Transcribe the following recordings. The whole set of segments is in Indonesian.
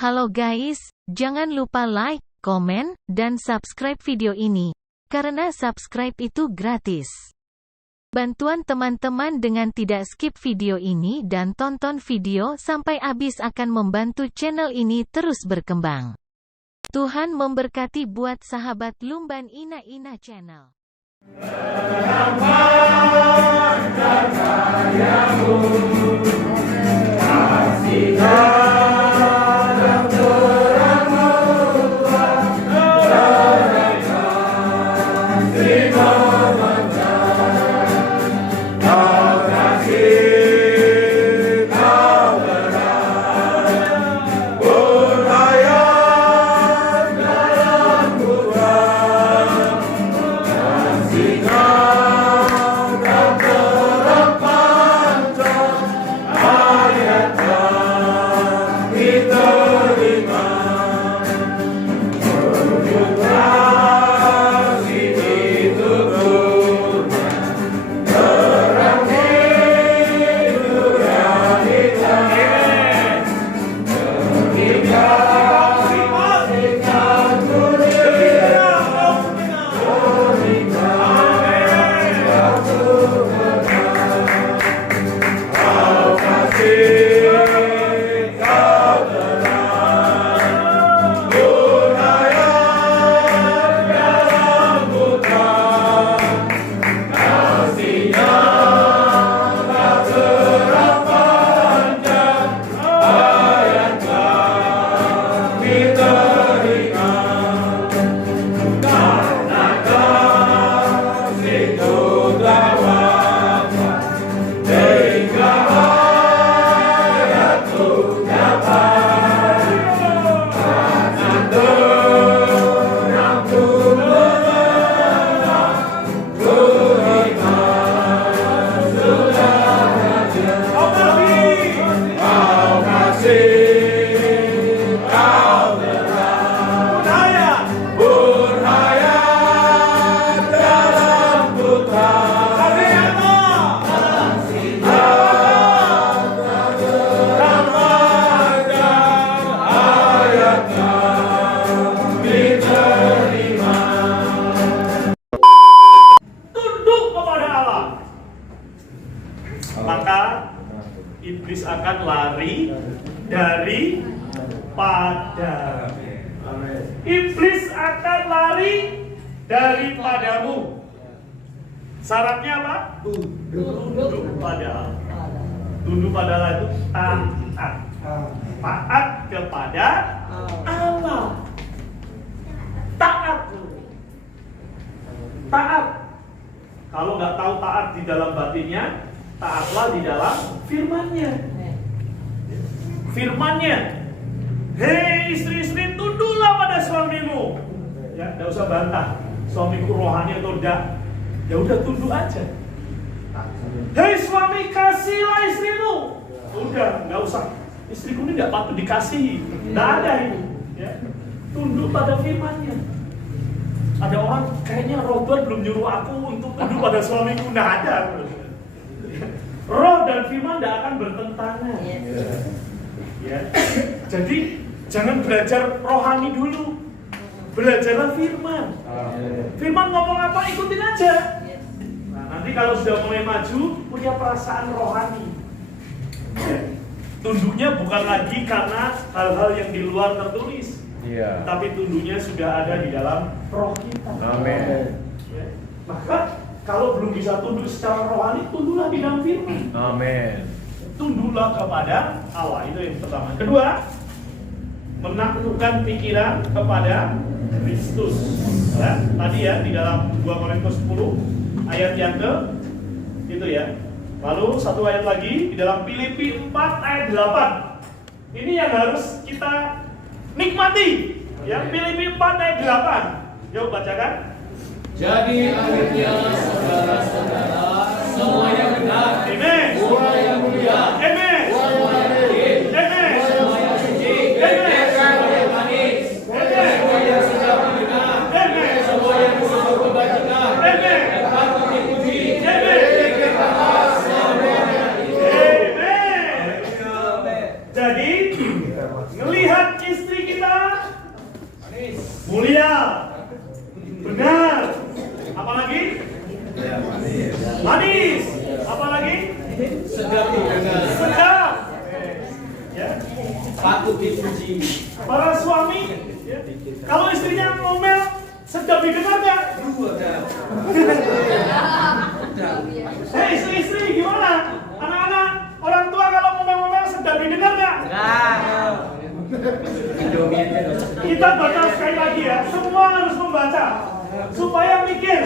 Halo guys, jangan lupa like, komen, dan subscribe video ini. Karena subscribe itu gratis. Bantuan teman-teman dengan tidak skip video ini dan tonton video sampai habis akan membantu channel ini terus berkembang. Tuhan memberkati buat sahabat Lumban Ina Ina Channel. Maka iblis akan lari daripada. Iblis akan lari daripadamu. Syaratnya apa? Tunduk pada Allah. Tunduk pada Allah itu taat. Taat kepada Allah. Taat. Taat. Kalau nggak tahu taat di dalam batinnya, taatlah di dalam firman-Nya. Firman-Nya, hei istri-istri, tunduklah pada suamimu. Ya, tidak usah bantah. Suamiku rohani atau tidak, ya udah tunduk aja. Hei suami, kasihlah istrimu. Udah, nggak usah. Istriku ini nggak patut dikasihi. Nggak ada itu. Ya. Tunduk pada firman-Nya. Ada orang kayaknya Roh Tuhan belum nyuruh aku untuk tunduk pada suamiku. Nggak ada. Roh dan firman tidak akan bertentangan. Ya. Jadi jangan belajar rohani dulu, belajarlah firman. Firman ngomong apa, ikutin aja. Nah, nanti kalau sudah mulai maju, punya perasaan rohani. Tunduknya bukan lagi karena hal-hal yang di luar tertulis, tapi tunduknya sudah ada di dalam roh kita. Amin. Ya. Maka kalau belum bisa tunduk secara rohani, tunduklah di dalam firman. Amin. Tunduklah kepada Allah, itu yang pertama. Kedua, menaklukkan pikiran kepada Kristus. Ya, tadi ya di dalam 2 Korintus 10 ayat yang ke itu ya. Lalu satu ayat lagi di dalam Filipi 4 ayat 8. Ini yang harus kita nikmati. Ya, Filipi 4 ayat 8. Yuk bacakan. Jadi akhirnya saudara-saudara, semua yang benar, Amen. semua yang mulia, Amen. semua yang adil, Amen. semua yang suci, Amen. semua yang manis, semua yang sedap didengar, Amen. semua yang bersama kebajikan, Amen. dan patut dipuji, Amen. dikatakan semuanya itu. Amen. Jadi ngelihat istri kita mulia, benar. Apalagi? Manis. Apalagi? Sedap didengar. Sedap. Ya. Patut dipuji. Para suami, ya, kalau istrinya ngomel, sedap didengar nggak? Hei istri-istri, gimana? Anak-anak, orang tua kalau ngomel-ngomel sedap didengar nggak? Kita baca sekali lagi ya, semua harus membaca supaya mikir.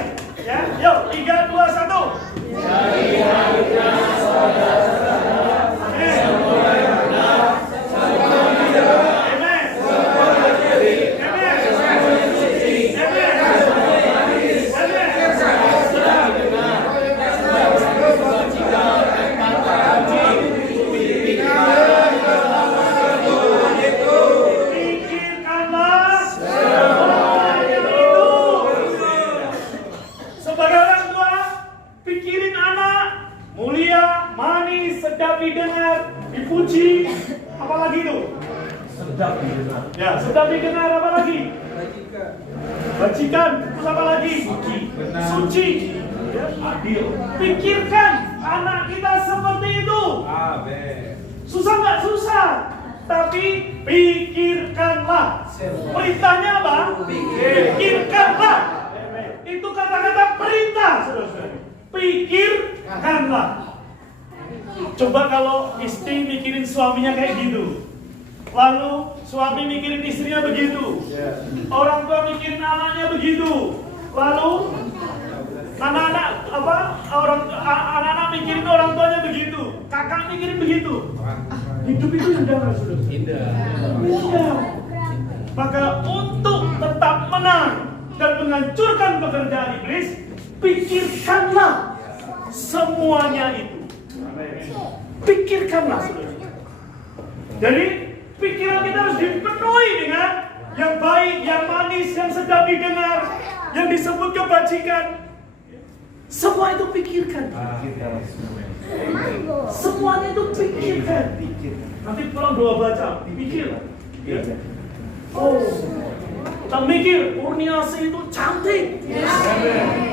Ya, yuk 3, 2, 1. Dari harinya saudara-saudara semua yang benar, semua tidak, Amen. semua berdiri, Amen. semua suci, Amen. semua manis, Amen. semua sedap didengar, semua berkebajikan dan tanpa puji, pikirkan semua itu. Pikirkanlah semua itu. Sebagai orang tua, pikirin anak mulia, manis, sedap didengar, dipuji, apalagi itu? Sedap didengar. Ya, sedap didengar apalagi? Bajikan, terus apa lagi? Suci, ya, adil. Pikirkan anak kita seperti itu. Susah nggak? Susah. Tapi pikirkanlah. Perintahnya apa? Pikirkanlah. Itu kata-kata perintah, saudara-saudara. Pikirkanlah. Coba kalau istri mikirin suaminya kayak gitu, lalu suami mikirin istrinya begitu, orang tua mikirin anaknya begitu, lalu anak-anak anak-anak mikirin orang tuanya begitu, kakak mikirin begitu. Hidup itu indah nggak, saudara? Indah. Maka untuk tetap menang dan menghancurkan pekerjaan iblis, pikirkanlah semuanya itu. Pikirkanlah, saudara. Jadi pikiran kita harus dipenuhi dengan yang baik, yang manis, yang sedap didengar, yang disebut kebajikan. Semua itu pikirkan. Semuanya itu pikirkan. Nanti pulang doa baca, pikir. Ya. Oh, kita mikir Kurniasi itu cantik,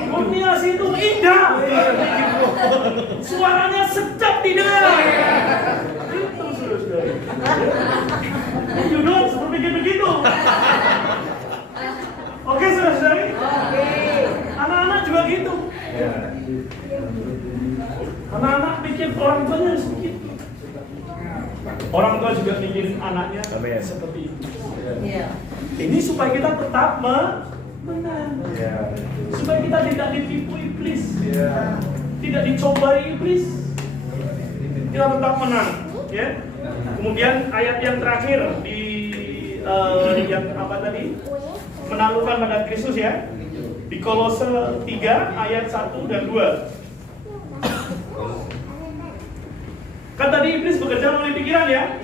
Kurniasi itu indah, suaranya sedap didengar. Itu saudara-saudara. Yudon seperti begitu. Oke saudara-saudari. Anak-anak juga gitu. Anak-anak pikir orang tuanya harus begitu. Orang tua juga mikirin anaknya seperti itu. Ini supaya kita tetap menang. Supaya kita tidak ditipu iblis. Tidak dicobai iblis. Kita tetap menang. Ya. Kemudian ayat yang terakhir di yang apa tadi? Menaklukkan pada Kristus ya. Di Kolose 3 ayat 1 dan 2. Kan tadi iblis bekerja melalui pikiran ya.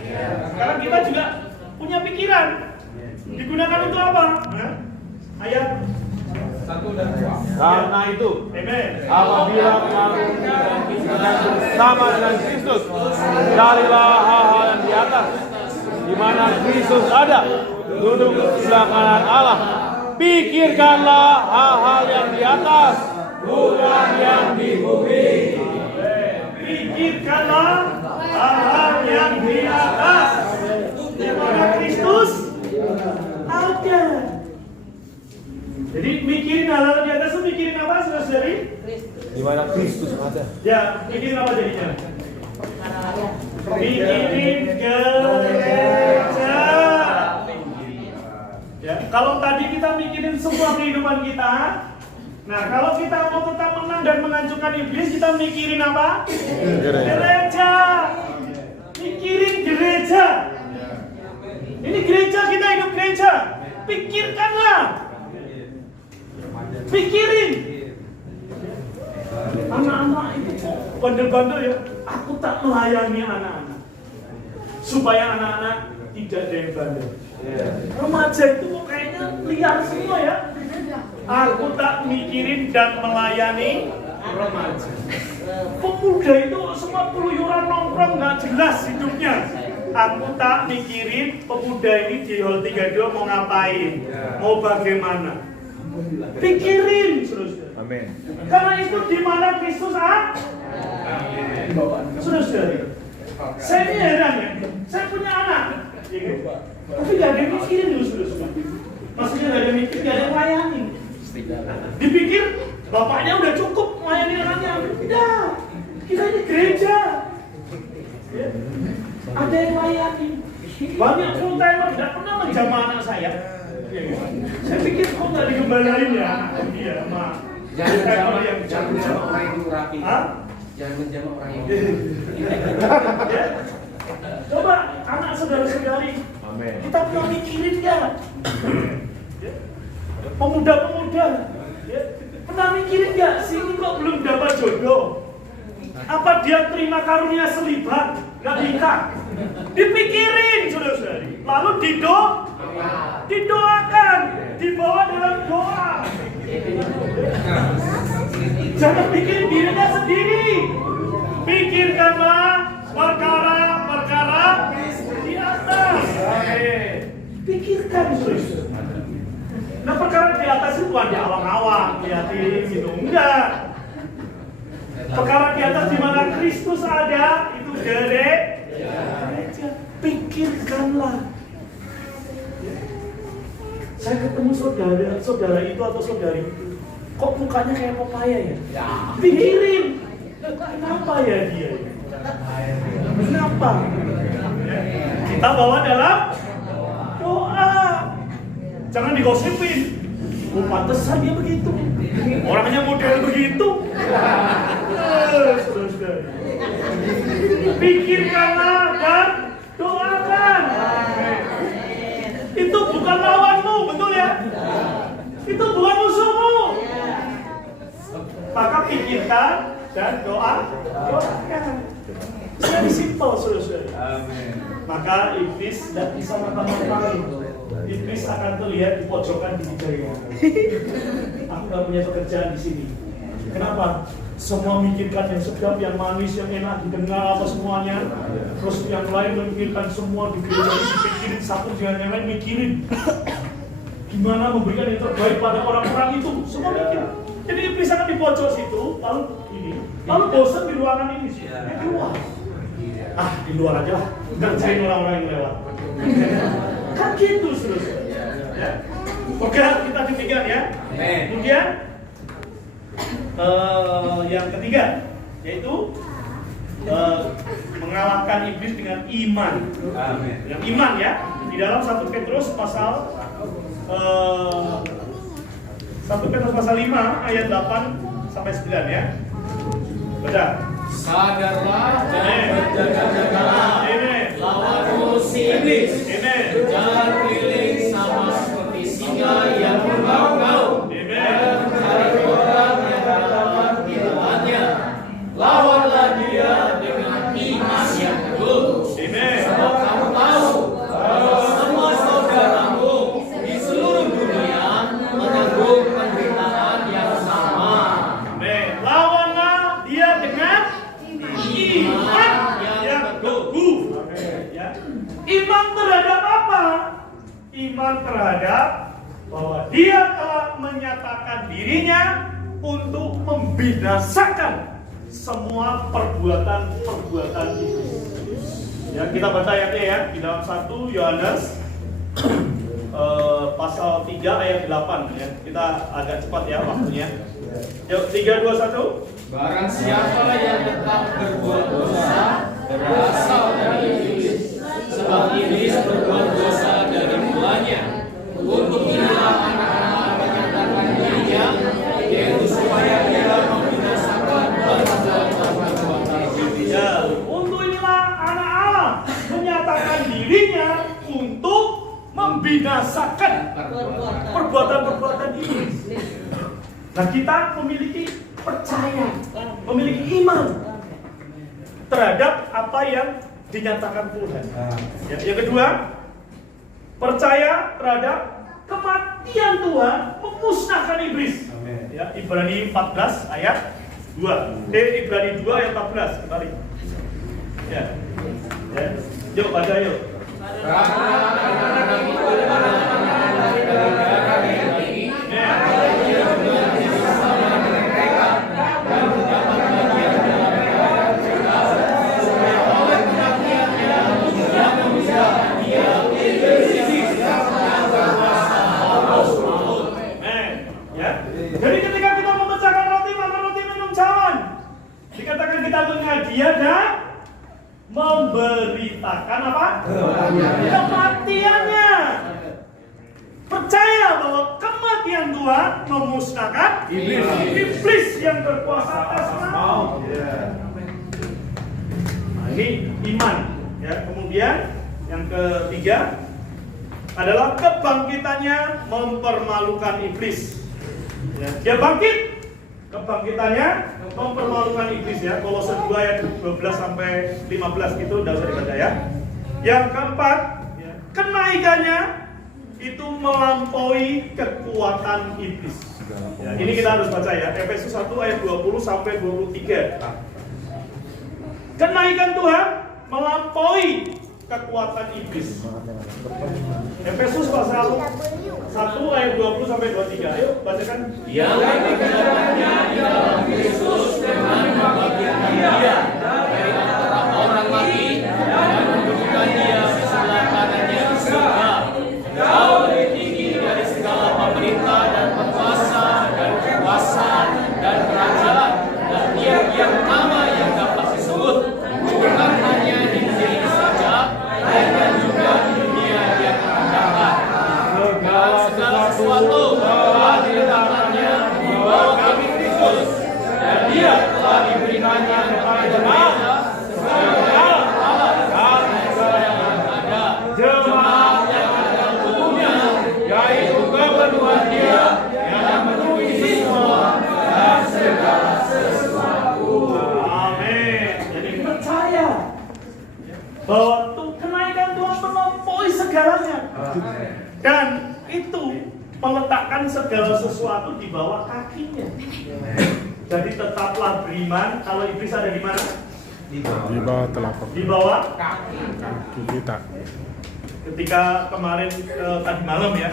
Sekarang kita juga punya pikiran. Digunakan untuk apa? Nah, ayat 1 dan 2. Karena itu, Amen. apabila kamu dengan bersama dengan Kristus, carilah hal-hal yang di atas, di mana Kristus ada, duduk di sebelah kanan Allah. Pikirkanlah hal-hal yang di atas, bukan yang di bumi. Pikirkanlah hal-hal yang di atas, di mana Kristus ada. Jadi mikirin hal-hal di atas itu mikirin apa, saudara-saudari? Di mana Kristus ada. Ya, mikirin apa jadinya? Mikirin gereja. Ya, kalau tadi kita mikirin semua kehidupan kita, nah kalau kita mau tetap menang dan menghancurkan iblis, kita mikirin apa? Gereja. Mikirin gereja. Ini gereja, kita hidup gereja. Pikirkanlah. Pikirin. Anak-anak itu bandel-bandel ya. Aku tak melayani anak-anak. Supaya anak-anak tidak ada yang bandel. Remaja itu kok kayaknya liar semua ya. Aku tak mikirin dan melayani remaja. Pemuda itu semua keluyuran nongkrong nggak jelas hidupnya. Aku tak mikirin pemuda ini di Hall 32 mau ngapain, mau bagaimana. Pikirin, saudara. Amin. Karena itu di mana Kristus ada. Saudara, saya ini heran ya. Saya punya anak, ya kan? Tapi gak ada yang mikirin dulu, saudara. Maksudnya gak ada yang mikir, gak ada yang layani. Dipikir bapaknya udah cukup melayani anaknya. Tidak, kita ini gereja. Ya. Ada yang layani. Banyak full timer tidak pernah menjamah anak saya. Ya, kan? Saya pikir kok nggak digembalain ya anak dia sama Jangan menjamah orang yang rapi. Jangan menjamah orang yang ya. Coba anak saudara-saudari, Amin. kita pernah mikirin nggak? Ya. Pemuda-pemuda, ya. Pernah mikirin nggak sini kok belum dapat jodoh? Apa dia terima karunia selibat? Nggak nikah? Dipikirin, saudara-saudari. Lalu didoakan, dibawa dalam doa. Jangan pikirin dirinya sendiri. Pikirkanlah perkara-perkara di atas. Pikirkan, saudara. Nah, perkara di atas itu bukan di awang-awang, lihatin gitu. Enggak. Perkara di atas di mana Kristus ada, itu gereja. Pikirkanlah. Saya ketemu saudara itu atau saudari itu, kok mukanya kayak pepaya ya? Pikirin, kenapa ya dia? Kenapa? Kita bawa dalam doa. Jangan digosipin. Oh, pantesan dia begitu. Orangnya model begitu. Pikirkanlah dan doakan. Itu bukan lawanmu, betul ya? Itu bukan musuhmu. Maka pikirkan dan doakan. Jadi simpel, saudara-saudara. Maka iblis tidak bisa makan-makan. Iblis akan terlihat di pojokan di meja. Aku nggak punya pekerjaan di sini. Kenapa? Semua memikirkan yang sedap, yang manis, yang enak didengar apa semuanya. Terus yang lain memikirkan semua di gereja ini dipikirin satu dengan yang lain mikirin. Gimana memberikan yang terbaik pada orang-orang itu? Semua mikir. Jadi iblis akan di pojok situ, lalu bosan di ruangan ini. Di luar. Di luar aja lah. Kerjain orang-orang yang lewat. Kan gitu, saudara. Ya. Oke, kita demikian ya. Kemudian yang ketiga yaitu mengalahkan iblis dengan iman. Yang iman ya. Di dalam 1 Petrus pasal 1 Petrus pasal 5 ayat 8 sampai 9 ya. Baca. Sadarlah dan berjaga-jagalah lawan musuh iblis. Jangan keliling sama seperti singa yang berbau-bau dan mencari orang yang dapat dilawannya. Lawanlah dia dengan iman yang teguh. Sebab kamu tahu bahwa semua saudaramu di seluruh dunia menanggung penderitaan yang sama. Lawanlah dia dengan iman yang teguh. Iman terhadap apa? Iman terhadap bahwa dia telah menyatakan dirinya untuk membinasakan semua perbuatan iblis. Ya, kita baca ayatnya ya di dalam 1 Yohanes pasal 3 ayat 8 ya. Kita agak cepat ya waktunya. Yuk 3 2 1. Barang siapa yang tetap berbuat dosa berasal dari iblis. Sebab iblis berbuat dosa dari mulanya. Untuk inilah anak-anak menyatakan dirinya, yaitu supaya dia membinasakan perbuatan iblis. Ya, untuk inilah anak Allah menyatakan dirinya untuk membinasakan perbuatan-perbuatan iblis. Nah, kita memiliki percaya, memiliki iman terhadap apa yang dinyatakan Tuhan. Ya, yang kedua, percaya terhadap kematian Tuhan memusnahkan iblis. Ya, Ibrani 14 ayat 2. Ibrani 2 ayat 14 kembali. Ya. Yuk baca yuk. Jadi ketika kita memecahkan roti, makan roti, minum cawan, dikatakan kita menghadiah dan memberitakan apa? Kematiannya. Percaya bahwa kematian Tuhan memusnahkan iblis yang berkuasa atas maut. Nah, ini iman. Ya, kemudian yang ketiga adalah kebangkitannya mempermalukan iblis. Ya, dia bangkit, kebangkitannya mempermalukan iblis ya. Kolose 2 ayat 12 sampai 15 itu udah usah dibaca ya. Yang keempat, ya, kenaikannya itu melampaui kekuatan iblis. Ya, ini kita harus baca ya. Efesus 1 ayat 20 sampai 23. Kenaikan Tuhan melampaui kekuatan iblis. Efesus pasal 1 ayat 20 sampai 23. Ayo bacakan. Yang dikejarnya di dalam Kristus dengan membangkitkan dia dari antara orang mati dan mendudukan dia di sebelah kanannya di surga, jauh lebih tinggi dari segala pemerintah dan penguasa dan kekuasaan dan kerajaan dan tiap-tiap nama yang dapat disebut, bukan hanya di sini saja, melainkan juga di dunia yang akan datang. Segala sesuatu telah diletakkannya di bawah kaki Kristus, dan dia telah diberikannya kepada jemaat sebagai Allah dan segala yang ada. Jemaat yang ada tubuhnya, yaitu kepenuhan dia yang memenuhi semua dan segala sesuatu. Amin. Jadi percaya bahwa kenaikan Tuhan melampaui segalanya. Dan itu meletakkan segala sesuatu di bawah kakinya. Jadi tetaplah beriman. Kalau iblis ada di mana? Di bawah telapak Di bawah. kaki kita. Ketika kemarin tadi malam ya,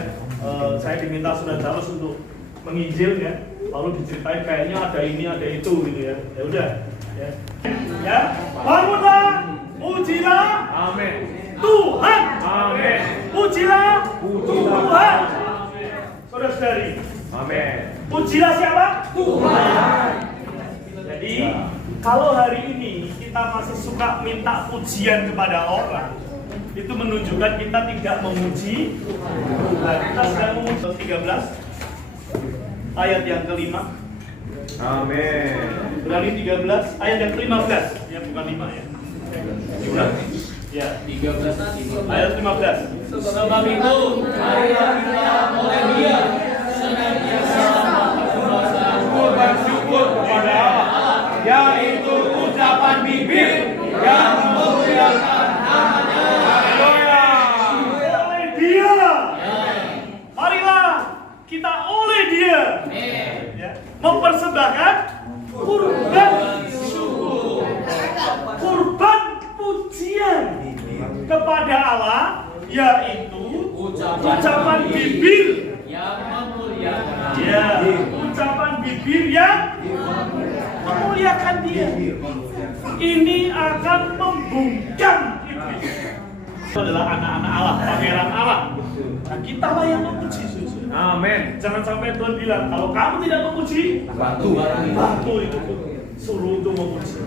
saya diminta Sunan Charles untuk menginjil ya. Lalu diceritain kayaknya ada ini ada itu gitu ya. Ya udah. Ya. Bangunlah, pujilah. Amin. Tuhan. Amin. Pujilah Tuhan. Saudara-saudari. Amin. Pujilah siapa? Tuhan. Jadi kalau hari ini kita masih suka minta pujian kepada orang, itu menunjukkan kita tidak memuji Tuhan. Kita sedang memuji 13 ayat yang kelima. Amin. Berani 13 ayat yang ke-15 ya, bukan 5 ya. Diulang. Ya, 13 ayat 15. Sebab itu, marilah kita oleh dia senantiasa Bersyukur kepada Allah, yaitu ucapan bibir yang memuliakan namanya. Haleluya. Oleh dia. Marilah kita oleh dia. Ya, mempersembahkan kurban syukur, kurban pujian kepada Allah, yaitu ucapan bibir yang memuliakan. ya, ucapan bibir yang memuliakan dia. Ini akan membungkam iblis. Itu adalah anak-anak Allah, pangeran Allah. Nah, kita lah yang memuji. Amin. Jangan sampai Tuhan bilang, kalau kamu tidak memuji, batu itu suruh untuk memuji.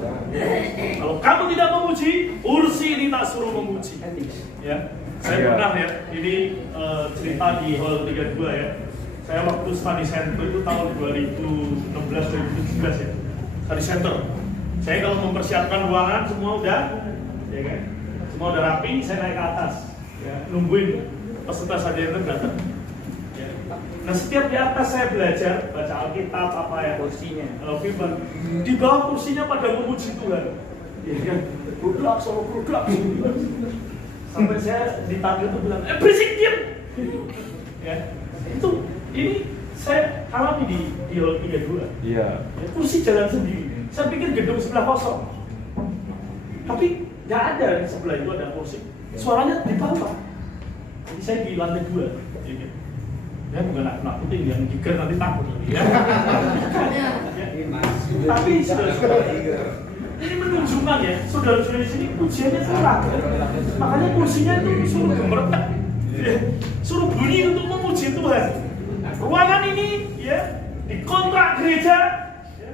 Kalau kamu tidak memuji, kursi ini tak suruh memuji. Ya, saya pernah ya, ini cerita di Hall 32 ya. Saya waktu study center itu tahun 2016-2017 ya. Study center. Saya kalau mempersiapkan ruangan semua udah, ya kan? Semua udah rapi, saya naik ke atas, ya, nungguin peserta sarjana datang. Ya. Nah setiap di atas saya belajar baca Alkitab apa ya kursinya, firman. Di bawah kursinya pada memuji Tuhan. Ya kan? Bergerak solo bergerak. Sampai saya dipanggil tuh bilang, berisik diam. Ya, itu ini saya alami di Hall 32. Iya. Ya, kursi jalan sendiri. Saya pikir gedung sebelah kosong. Tapi nggak ada di sebelah itu ada kursi. Suaranya di bawah. Jadi saya di lantai 2. Ya bukan nakutin, yang jikir nanti takut lagi ya. Tapi saudara-saudara, ini menunjukkan ya, saudara-saudara di sini pujiannya kurang. Makanya kursinya itu suruh gemertak, suruh bunyi untuk memuji Tuhan. Ruangan ini ya dikontrak gereja, ya,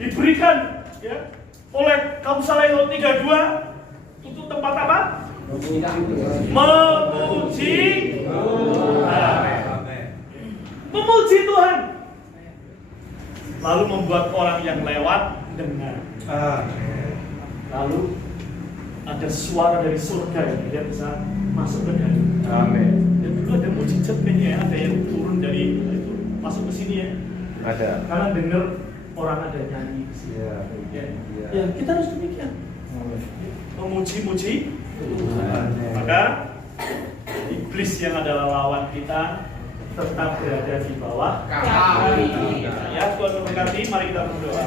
diberikan ya oleh Kausalelo 32 untuk tempat apa? Memuji Tuhan. Memuji Tuhan. Lalu membuat orang yang lewat dengar. Lalu ada suara dari surga yang dia bisa masuk ke dalam. Amin. Dan itu ada mujizat kayaknya ya, ada yang turun dari itu masuk ke sini ya. Ada. Karena dengar orang ada nyanyi di sini. Ya, kita harus demikian. Memuji-muji Tuhan. Maka iblis yang adalah lawan kita tetap berada di bawah kami. Ya, Tuhan memberkati. Mari kita berdoa.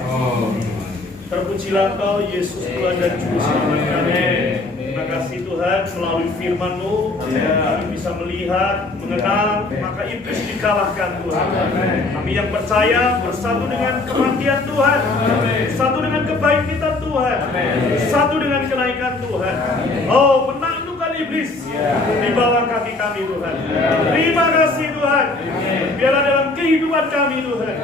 Terpujilah Engkau Yesus Tuhan dan Juru Selamat kami. Terima kasih Tuhan, melalui firman-Mu kami bisa melihat, mengenal, maka iblis dikalahkan Tuhan. Kami yang percaya bersatu dengan kematian Tuhan, bersatu dengan kebaikan Tuhan, bersatu dengan kenaikan Tuhan. Oh, menaklukkan iblis di bawah kaki kami Tuhan. Terima kasih Tuhan. Biarlah dalam kehidupan kami Tuhan,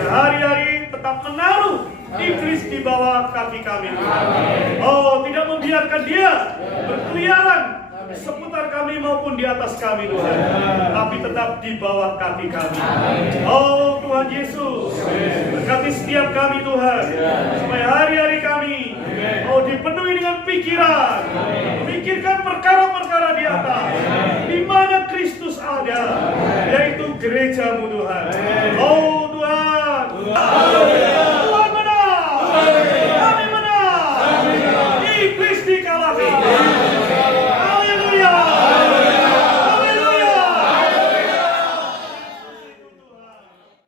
sehari-hari tetap menaruh iblis di bawah kaki kami Tuhan. Oh, tidak membiarkan dia berkeliaran seputar kami maupun di atas kami Tuhan, tapi tetap di bawah kaki kami. Oh Tuhan Yesus, berkati setiap kami Tuhan, supaya hari-hari kami dipenuhi dengan pikiran, memikirkan perkara-perkara di atas, di mana Kristus ada, yaitu gerejamu Tuhan. Oh